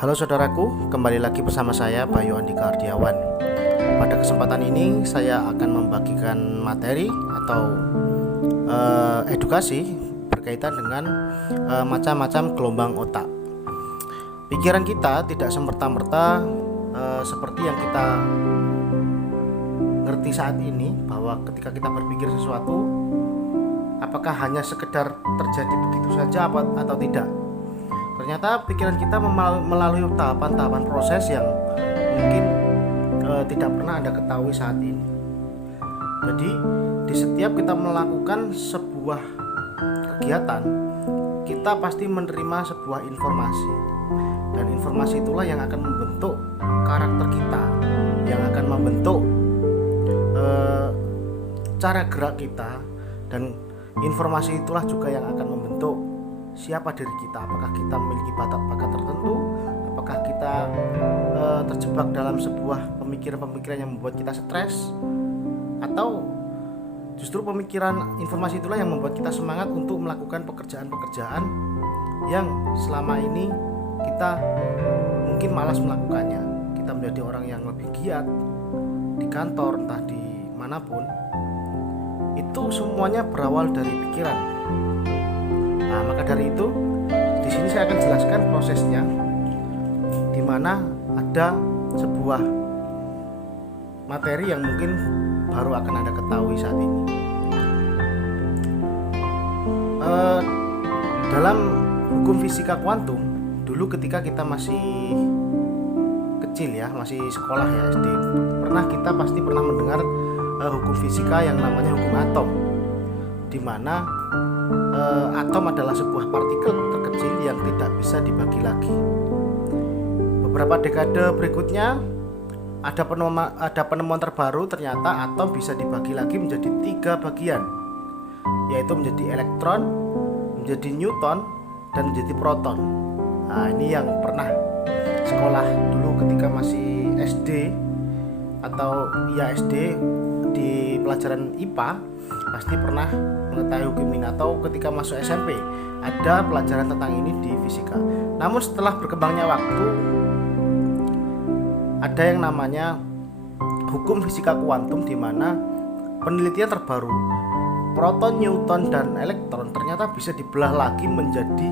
Halo saudaraku, kembali lagi bersama saya Bayu Andika Ardiawan. Pada kesempatan ini saya akan membagikan materi atau edukasi berkaitan dengan macam-macam gelombang otak. Pikiran kita tidak semerta-merta seperti yang kita ngerti saat ini, bahwa ketika kita berpikir sesuatu apakah hanya sekedar terjadi begitu saja atau tidak. Ternyata pikiran kita melalui tahapan-tahapan proses yang mungkin tidak pernah Anda ketahui saat ini. Jadi di setiap kita melakukan sebuah kegiatan, kita pasti menerima sebuah informasi, dan informasi itulah yang akan membentuk karakter kita, yang akan membentuk cara gerak kita, dan informasi itulah juga yang akan membentuk siapa diri kita. Apakah kita memiliki bakat tertentu, apakah kita terjebak dalam sebuah pemikiran-pemikiran yang membuat kita stres, atau justru pemikiran informasi itulah yang membuat kita semangat untuk melakukan pekerjaan-pekerjaan yang selama ini kita mungkin malas melakukannya. Kita menjadi orang yang lebih giat di kantor, entah di manapun. Itu semuanya berawal dari pikiran. Nah, maka dari itu di sini saya akan jelaskan prosesnya, di mana ada sebuah materi yang mungkin baru akan Anda ketahui saat ini. Dalam hukum fisika kuantum, dulu ketika kita masih kecil ya, masih sekolah ya, SD, kita pasti pernah mendengar hukum fisika yang namanya hukum atom, di mana atom adalah sebuah partikel terkecil yang tidak bisa dibagi lagi. Beberapa dekade berikutnya ada penemuan terbaru, ternyata atom bisa dibagi lagi menjadi 3 bagian, yaitu menjadi elektron, menjadi newton, dan menjadi proton. Nah, ini yang pernah sekolah dulu ketika masih SD atau SD di pelajaran IPA pasti pernah mengetahui hukum ini, atau ketika masuk SMP ada pelajaran tentang ini di fisika. Namun setelah berkembangnya waktu, ada yang namanya hukum fisika kuantum, di mana penelitian terbaru proton, newton, dan elektron ternyata bisa dibelah lagi menjadi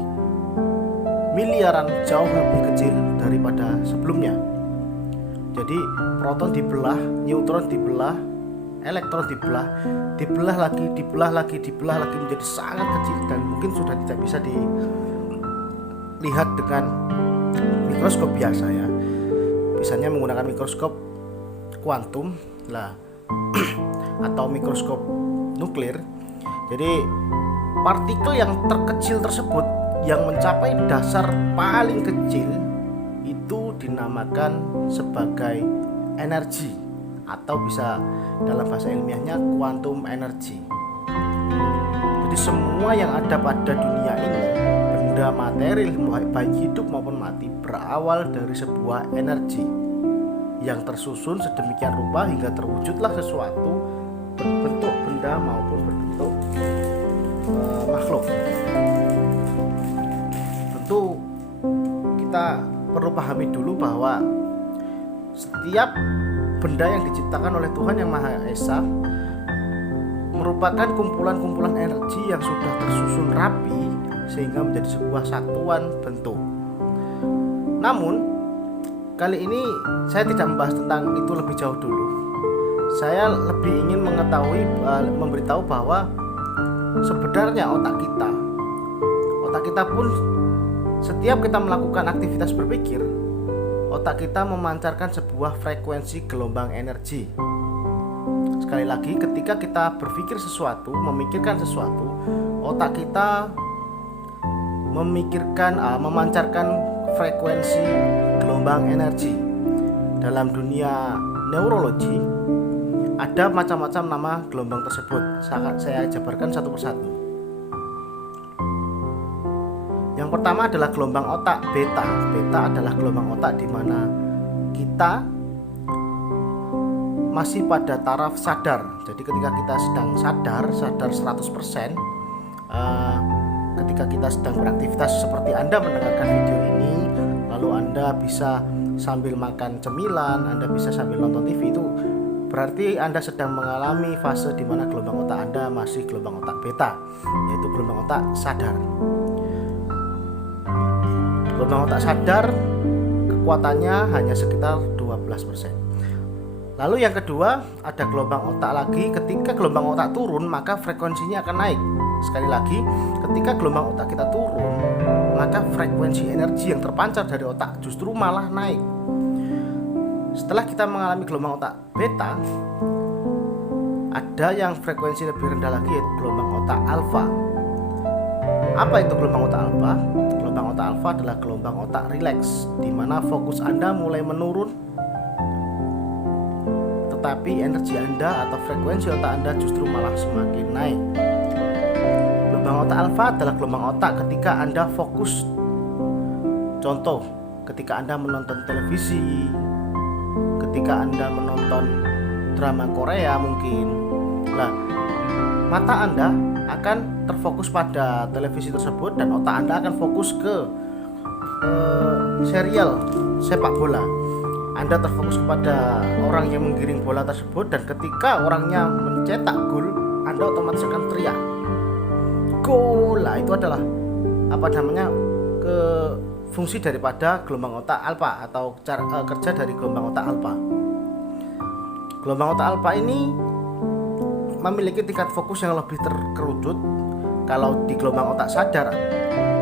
miliaran jauh lebih kecil daripada sebelumnya. Jadi proton dibelah, neutron dibelah, elektron dibelah lagi menjadi sangat kecil, dan mungkin sudah tidak bisa dilihat dengan mikroskop biasa ya. Misalnya menggunakan mikroskop kuantum lah atau mikroskop nuklir. Jadi partikel yang terkecil tersebut yang mencapai dasar paling kecil itu dinamakan sebagai energi, atau bisa dalam bahasa ilmiahnya quantum energy. Jadi semua yang ada pada dunia ini, benda material baik hidup maupun mati, berawal dari sebuah energi yang tersusun sedemikian rupa hingga terwujudlah sesuatu berbentuk benda maupun berbentuk makhluk. Tentu kita perlu pahami dulu bahwa setiap benda yang diciptakan oleh Tuhan Yang Maha Esa merupakan kumpulan-kumpulan energi yang sudah tersusun rapi sehingga menjadi sebuah satuan bentuk. Namun kali ini saya tidak membahas tentang itu lebih jauh dulu. Saya lebih ingin memberitahu bahwa sebenarnya otak kita pun setiap kita melakukan aktivitas berpikir, otak kita memancarkan sebuah frekuensi gelombang energi. Sekali lagi, ketika kita berpikir sesuatu, memikirkan sesuatu, otak kita memancarkan frekuensi gelombang energi. Dalam dunia neurologi ada macam-macam nama gelombang tersebut. Saya jabarkan satu persatu. Yang pertama adalah gelombang otak beta. Beta adalah gelombang otak di mana kita masih pada taraf sadar. Jadi ketika kita sedang sadar 100%, ketika kita sedang beraktivitas seperti Anda mendengarkan video ini, lalu Anda bisa sambil makan cemilan, Anda bisa sambil nonton TV, itu berarti Anda sedang mengalami fase di mana gelombang otak Anda masih gelombang otak beta, yaitu gelombang otak sadar. Gelombang otak sadar kekuatannya hanya sekitar 12%. Lalu yang kedua, ada gelombang otak lagi. Ketika gelombang otak turun, maka frekuensinya akan naik. Sekali lagi, ketika gelombang otak kita turun, maka frekuensi energi yang terpancar dari otak justru malah naik. Setelah kita mengalami gelombang otak beta, ada yang frekuensi lebih rendah lagi, yaitu gelombang otak alfa. Apa itu gelombang otak alfa? Gelombang otak alfa adalah gelombang otak rileks, di mana fokus Anda mulai menurun, tetapi energi Anda atau frekuensi otak Anda justru malah semakin naik. Gelombang otak alfa adalah gelombang otak ketika Anda fokus. Contoh, ketika Anda menonton televisi, ketika Anda menonton drama Korea mungkin. Nah, mata Anda akan terfokus pada televisi tersebut dan otak Anda akan fokus ke serial sepak bola. Anda terfokus kepada orang yang menggiring bola tersebut, dan ketika orangnya mencetak gol, Anda otomatis akan teriak gol. Nah, itu adalah fungsi daripada gelombang otak alfa atau cara kerja dari gelombang otak alfa. Gelombang otak alfa ini memiliki tingkat fokus yang lebih terkerucut. Kalau di gelombang otak sadar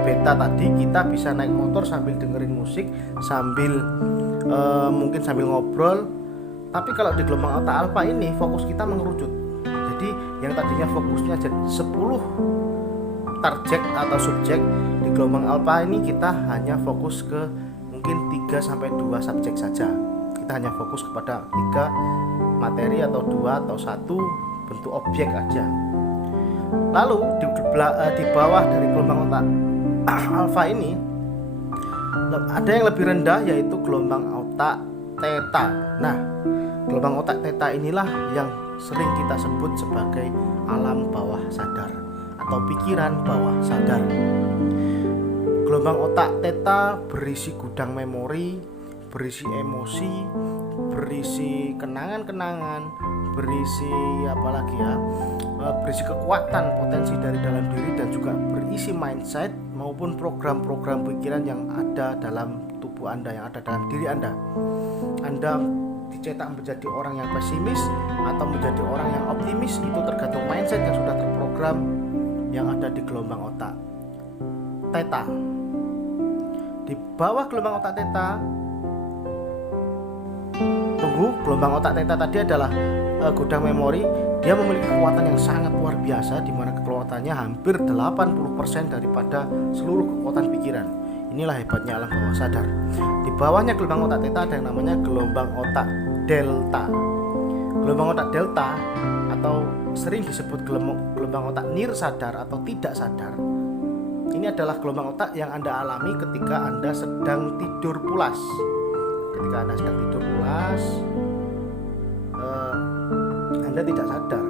beta tadi, kita bisa naik motor sambil dengerin musik, sambil mungkin sambil ngobrol. Tapi kalau di gelombang otak alfa ini fokus kita mengerucut. Jadi yang tadinya fokusnya jadi 10 target atau subjek, di gelombang alfa ini kita hanya fokus ke mungkin 3-2 subjek saja. Kita hanya fokus kepada 3 materi atau 2 atau 1 bentuk objek aja. Lalu di bawah dari gelombang otak alfa ini ada yang lebih rendah, yaitu gelombang otak theta. Nah, gelombang otak theta inilah yang sering kita sebut sebagai alam bawah sadar atau pikiran bawah sadar. Gelombang otak theta berisi gudang memori, berisi emosi, berisi kenangan-kenangan, berisi berisi kekuatan potensi dari dalam diri, dan juga berisi mindset maupun program-program pikiran yang ada dalam tubuh Anda, yang ada dalam diri Anda. Anda dicetak menjadi orang yang pesimis atau menjadi orang yang optimis, itu tergantung mindset yang sudah terprogram yang ada di gelombang otak theta. Di bawah gelombang otak theta, gelombang otak theta tadi adalah gudang memori. Dia memiliki kekuatan yang sangat luar biasa, di mana kekuatannya hampir 80% daripada seluruh kekuatan pikiran. Inilah hebatnya alam bawah sadar. Di bawahnya gelombang otak theta ada yang namanya gelombang otak delta. Gelombang otak delta atau sering disebut gelombang otak nir sadar atau tidak sadar. Ini adalah gelombang otak yang Anda alami ketika Anda sedang tidur pulas. Ketika Anda sedang tidur pulas, Anda tidak sadar,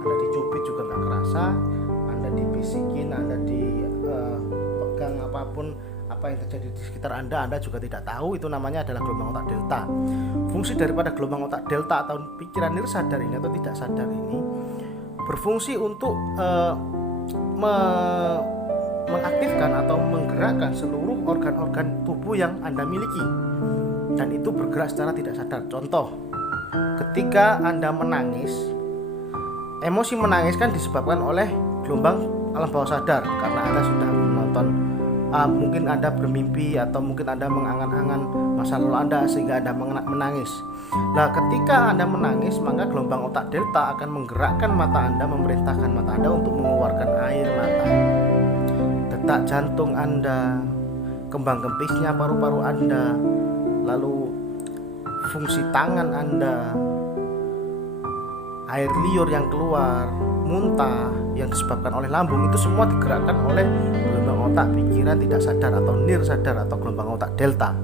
Anda dicubit juga nggak kerasa, Anda dibisikin, Anda dipegang apapun, apa yang terjadi di sekitar Anda juga tidak tahu. Itu namanya adalah gelombang otak delta. Fungsi daripada gelombang otak delta atau pikiran nirsadar ini atau tidak sadar ini berfungsi untuk mengaktifkan atau menggerakkan seluruh organ-organ tubuh yang Anda miliki, dan itu bergerak secara tidak sadar. Contoh, ketika Anda menangis, emosi menangis kan disebabkan oleh gelombang alam bawah sadar, karena Anda sudah menonton, mungkin Anda bermimpi atau mungkin Anda mengangan-angan masa lalu Anda sehingga Anda menangis. Nah, ketika Anda menangis, maka gelombang otak delta akan menggerakkan mata Anda, memerintahkan mata Anda untuk mengeluarkan air mata. Detak jantung Anda, kembang kempisnya paru-paru Anda, lalu fungsi tangan Anda, air liur yang keluar, muntah yang disebabkan oleh lambung, itu semua digerakkan oleh gelombang otak pikiran tidak sadar atau nir sadar atau gelombang otak delta.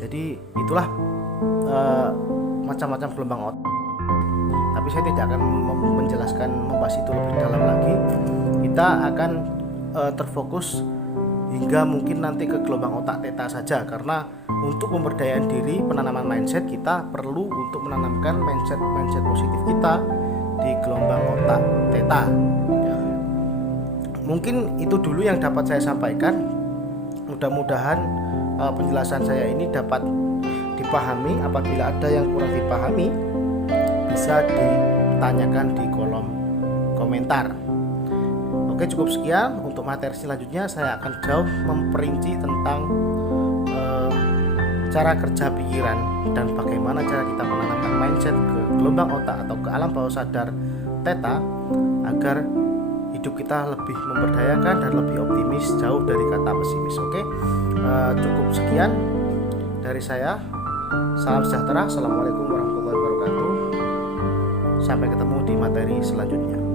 Jadi itulah macam-macam gelombang otak. Tapi saya tidak akan membahas itu lebih dalam lagi. Kita akan terfokus hingga mungkin nanti ke gelombang otak theta saja, karena untuk pemberdayaan diri, penanaman mindset, kita perlu untuk menanamkan mindset positif kita di gelombang otak theta. Mungkin itu dulu yang dapat saya sampaikan. Mudah-mudahan penjelasan saya ini dapat dipahami. Apabila ada yang kurang dipahami, bisa ditanyakan di kolom komentar. Oke, cukup sekian. Untuk materi selanjutnya saya akan jauh memperinci tentang cara kerja pikiran dan bagaimana cara kita menanamkan mindset ke gelombang otak atau ke alam bawah sadar theta agar hidup kita lebih memberdayakan dan lebih optimis, jauh dari kata pesimis. Oke, cukup sekian dari saya. Salam sejahtera. Assalamualaikum warahmatullahi wabarakatuh. Sampai ketemu di materi selanjutnya.